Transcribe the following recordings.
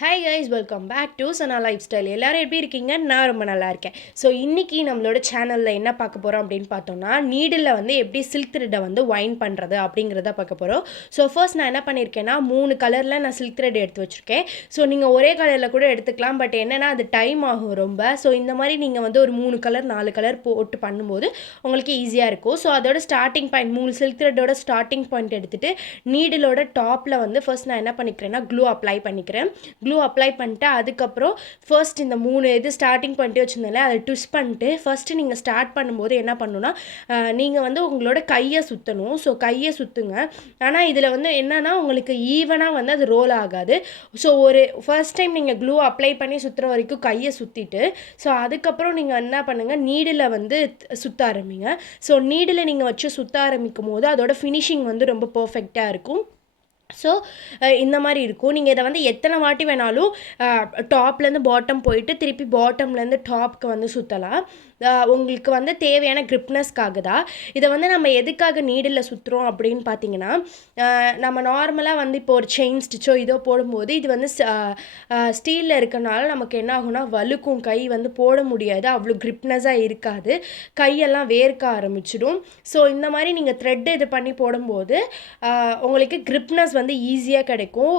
Hi guys, welcome back to Sana lifestyle. எல்லோரும் எப்படி இருக்கீங்க? நான் ரொம்ப நல்லா இருக்கேன். ஸோ இன்றைக்கி நம்மளோட சேனலில் என்ன பார்க்க போகிறோம் அப்படின்னு பார்த்தோம்னா, நீடில் வந்து எப்படி சில்க் த்ரெட்டை வந்து வைன் பண்ணுறது அப்படிங்கிறத பார்க்க போகிறோம். ஸோ ஃபர்ஸ்ட் நான் என்ன பண்ணியிருக்கேன்னா 3 கலரில் நான் சில்க் த்ரெட் எடுத்து வச்சுருக்கேன். ஸோ நீங்கள் ஒரே கலரில் கூட எடுத்துக்கலாம், பட் என்னென்னா அது டைம் ஆகும் ரொம்ப. ஸோ இந்த மாதிரி நீங்கள் வந்து ஒரு 3 கலர் 4 கலர் போட்டு பண்ணும்போது உங்களுக்கு ஈஸியாக இருக்கும். ஸோ அதோட ஸ்டார்டிங் பாயிண்ட் 3 சில்க் த்ரெட்டோட ஸ்டார்டிங் பாயிண்ட் எடுத்துகிட்டு நீடிலோட டாப்பில் வந்து ஃபர்ஸ்ட் நான் என்ன பண்ணிக்கிறேன்னா க்ளூ அப்ளை பண்ணிக்கிறேன். க்ளூ அப்ளை பண்ணிட்டு அதுக்கப்புறம் ஃபர்ஸ்ட் இந்த 3 இது ஸ்டார்டிங் பண்ணிட்டு வச்சுருந்தாலே அதை ட்விஸ்ட் பண்ணிட்டு ஃபஸ்ட்டு நீங்கள் ஸ்டார்ட் பண்ணும்போது என்ன பண்ணணும்னா நீங்கள் வந்து உங்களோட கையை சுற்றணும். ஸோ கையை சுற்றுங்க. ஆனால் இதில் வந்து என்னென்னா உங்களுக்கு ஈவனாக வந்து அது ரோல் ஆகாது. ஸோ ஒரு ஃபர்ஸ்ட் டைம் நீங்கள் க்ளூ அப்ளை பண்ணி சுற்றுற வரைக்கும் கையை சுற்றிட்டு ஸோ அதுக்கப்புறம் நீங்கள் என்ன பண்ணுங்கள், நீடில் வந்து சுற்ற ஆரம்பிங்க. ஸோ நீடில் நீங்கள் வச்சு சுற்ற ஆரம்பிக்கும் போது அதோட ஃபினிஷிங் வந்து ரொம்ப பர்ஃபெக்டாக இருக்கும். ஸோ இந்த மாதிரி இருக்கும். நீங்கள் இதை வந்து எத்தனை வாட்டி வேணாலும் டாப்லேருந்து பாட்டம் போயிட்டு திருப்பி பாட்டம்லேருந்து டாப்க்கு வந்து சுற்றலாம். உங்களுக்கு வந்து தேவையான கிரிப்னஸ்க்காக தான். இதை வந்து நம்ம எதுக்காக நீடில் சுற்றுறோம் அப்படின்னு பார்த்தீங்கன்னா, நம்ம நார்மலாக வந்து இப்போ ஒரு செயின் ஸ்டிச்சோ இதோ போடும்போது இது வந்து ஸ்டீலில் இருக்கனால நமக்கு என்ன ஆகும்னா வழுக்கும், கை வந்து போட முடியாது, அவ்வளோ கிரிப்னஸாக இருக்காது, கையெல்லாம் வேர்க்க ஆரம்பிச்சிடும். ஸோ இந்த மாதிரி நீங்கள் த்ரெட் இது பண்ணி போடும்போது உங்களுக்கு கிரிப்னஸ் வந்து ஈஸியாக கிடைக்கும்.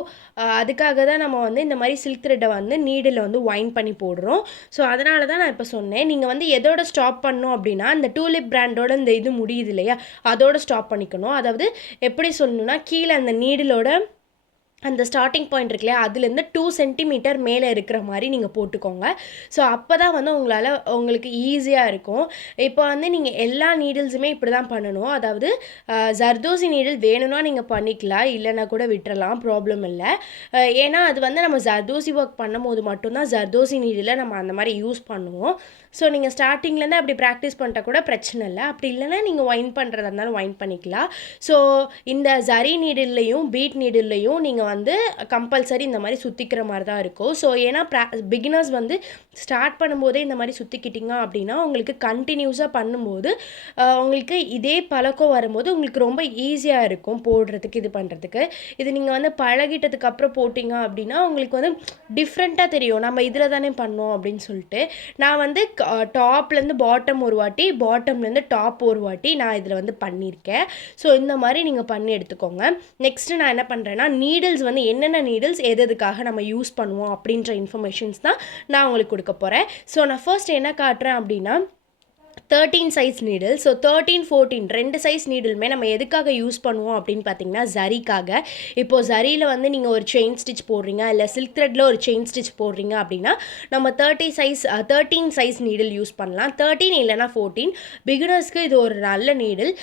அதுக்காக தான் நம்ம வந்து இந்த மாதிரி சில்க் த்ரெட்டை வந்து நீடில் வந்து வைன் பண்ணி போடுறோம். ஸோ அதனால தான் நான் இப்போ சொன்னேன், நீங்கள் வந்து எதோட ஸ்டாப் பண்ணணும் அப்படின்னா இந்த டூலிப் பிராண்டோட இந்த இது முடியுது இல்லையா, அதோட ஸ்டாப் பண்ணிக்கணும். அதாவது எப்படி சொல்லணும்னா கீழே அந்த நீடிலோட அந்த ஸ்டார்டிங் பாயிண்ட் இருக்கு இல்லையா, அதுலேருந்து 2 சென்டிமீட்டர் மேலே இருக்கிற மாதிரி நீங்கள் போட்டுக்கோங்க. ஸோ அப்போ தான் வந்து உங்களுக்கு ஈஸியாக இருக்கும். இப்போ வந்து நீங்கள் எல்லா நீடில்ஸுமே இப்படி தான் பண்ணணும். அதாவது ஜர்தோசி நீடில் வேணும்னா நீங்கள் பண்ணிக்கலாம், இல்லைன்னா கூட விட்டுறலாம், ப்ராப்ளம் இல்லை. ஏன்னா அது வந்து நம்ம ஜர்தோசி ஒர்க் பண்ணும்போது மட்டும்தான் ஜர்தோசி நீடில் நம்ம அந்த மாதிரி யூஸ் பண்ணுவோம். ஸோ நீங்கள் ஸ்டார்டிங்லேருந்து அப்படி ப்ராக்டிஸ் பண்ணிட்டா கூட பிரச்சனை இல்லை. அப்படி இல்லைன்னா நீங்கள் வைன் பண்ணுறதா இருந்தாலும் வைன் பண்ணிக்கலாம். ஸோ இந்த ஜரி நீடில்லையும் பீட் நீடில்லையும் நீங்கள் வந்து கம்பல்சரி இந்த மாதிரி சுற்றிக்கிற மாதிரி தான் இருக்கும். ஸோ ஏன்னா பிகினர்ஸ் வந்து ஸ்டார்ட் பண்ணும்போதே இந்த மாதிரி சுற்றிக்கிட்டிங்க அப்படின்னா உங்களுக்கு கண்டினியூஸாக பண்ணும்போது உங்களுக்கு இதே பழக்கம் வரும்போது உங்களுக்கு ரொம்ப ஈஸியாக இருக்கும் போடுறதுக்கு, இது பண்ணுறதுக்கு. இது நீங்கள் வந்து பழகிட்டதுக்கு அப்புறம் போட்டிங்க அப்படின்னா உங்களுக்கு வந்து டிஃப்ரெண்ட்டாக தெரியும், நம்ம இதில் தானே பண்ணோம் அப்படின்னு சொல்லிட்டு. நான் வந்து டாப்லேருந்து பாட்டம் ஒரு வாட்டி, பாட்டம்லேருந்து டாப் ஒரு வாட்டி நான் இதில் வந்து பண்ணியிருக்கேன். ஸோ இந்த மாதிரி நீங்கள் பண்ணி எடுத்துக்கோங்க. நெக்ஸ்ட்டு நான் என்ன பண்ணுறேன்னா நீடில்ஸ் வந்து என்னென்ன நீடில்ஸ் எதுக்காக நம்ம யூஸ் பண்ணுவோம் அப்படின்ற இன்ஃபர்மேஷன்ஸ் தான் நான் உங்களுக்கு கொடுக்க போகிறேன். ஸோ நான் ஃபர்ஸ்ட் என்ன காட்டுறேன் அப்படின்னா 13 சைஸ் நீடில். ஸோ 13, 14 2 சைஸ் நீடிலுமே நம்ம எதுக்காக யூஸ் பண்ணுவோம் அப்படின்னு பார்த்தீங்கன்னா ஜரிக்காக. இப்போது ஜரியில் வந்து நீங்கள் ஒரு செயின் ஸ்டிச் போடுறீங்க, இல்லை சில்க் த்ரெட்டில் ஒரு செயின் ஸ்டிச் போடுறீங்க அப்படின்னா நம்ம 13 சைஸ் நீடில் யூஸ் பண்ணலாம். 13 இல்லைனா 14. பிகினர்ஸ்க்கு இது ஒரு நல்ல நீடில்.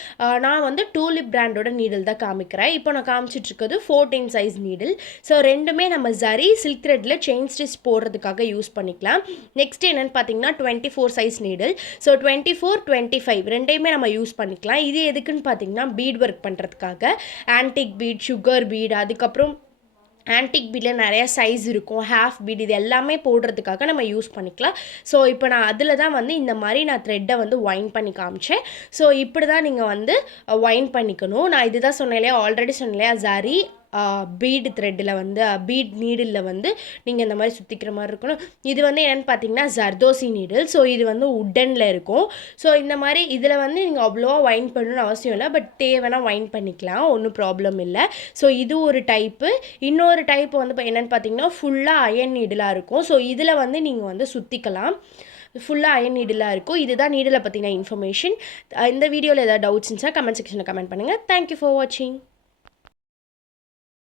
நான் வந்து டூலிப் பிராண்டோட நீடில் தான் காமிக்கிறேன். இப்போ நான் காமிச்சிட்ருக்கிறது 14 சைஸ் நீடில். ஸோ ரெண்டுமே நம்ம ஜரி சில்க் த்ரெட்டில் செயின் ஸ்டிச் போடுறதுக்காக யூஸ் பண்ணிக்கலாம். நெக்ஸ்ட் என்னென்னு பார்த்தீங்கன்னா 24 சைஸ் நீடில். ஸோ 24, 25 ரெண்டையுமே நம்ம யூஸ் பண்ணிக்கலாம். இது எதுக்குன்னு பார்த்தீங்கன்னா பீட் ஒர்க் பண்ணுறதுக்காக, ஆன்டிக் பீட், சுகர் பீட், அதுக்கப்புறம் ஆன்டிக் பீடில் நிறையா சைஸ் இருக்கும், ஹாஃப் பீட், இது எல்லாமே போடுறதுக்காக நம்ம யூஸ் பண்ணிக்கலாம். ஸோ இப்போ நான் அதில் தான் வந்து இந்த மாதிரி நான் த்ரெட்டை வந்து வைன் பண்ணி காமிச்சேன். ஸோ இப்படி தான் நீங்கள் வந்து வைன் பண்ணிக்கணும். நான் இது தான் சொன்னேன் இல்லையா, ஆல்ரெடி சொன்னேன் இல்லையா, ஜரி பீடு த்ரெட்டில் வந்து பீட் நீடிலில் வந்து நீங்கள் இந்த மாதிரி சுற்றிக்கிற மாதிரி இருக்கணும். இது வந்து என்னென்னு பார்த்தீங்கன்னா ஜர்தோசி நீடில். ஸோ இது வந்து உட்டனில் இருக்கும். ஸோ இந்த மாதிரி இதில் வந்து நீங்கள் அவ்வளோவா வைன் பண்ணணும்னு அவசியம் இல்லை, பட் தேவைன்னா வைன் பண்ணிக்கலாம், ஒன்றும் ப்ராப்ளம் இல்லை. ஸோ இது ஒரு டைப்பு. இன்னொரு டைப்பு வந்து இப்போ என்னென்னு பார்த்தீங்கன்னா ஃபுல்லாக அயன் நீடிலாக இருக்கும். ஸோ இதில் வந்து நீங்கள் வந்து சுற்றிக்கலாம், ஃபுல்லாக அயன் நீடிலாக இருக்கும். இதுதான் நீடிலை பற்றின இன்ஃபர்மேஷன். இந்த வீடியோவில் ஏதாவது டவுட்ஸ் இருந்துச்சா கமெண்ட் செக்ஷனில் கமெண்ட் பண்ணுங்கள். தேங்க்யூ ஃபார் வாட்சிங்.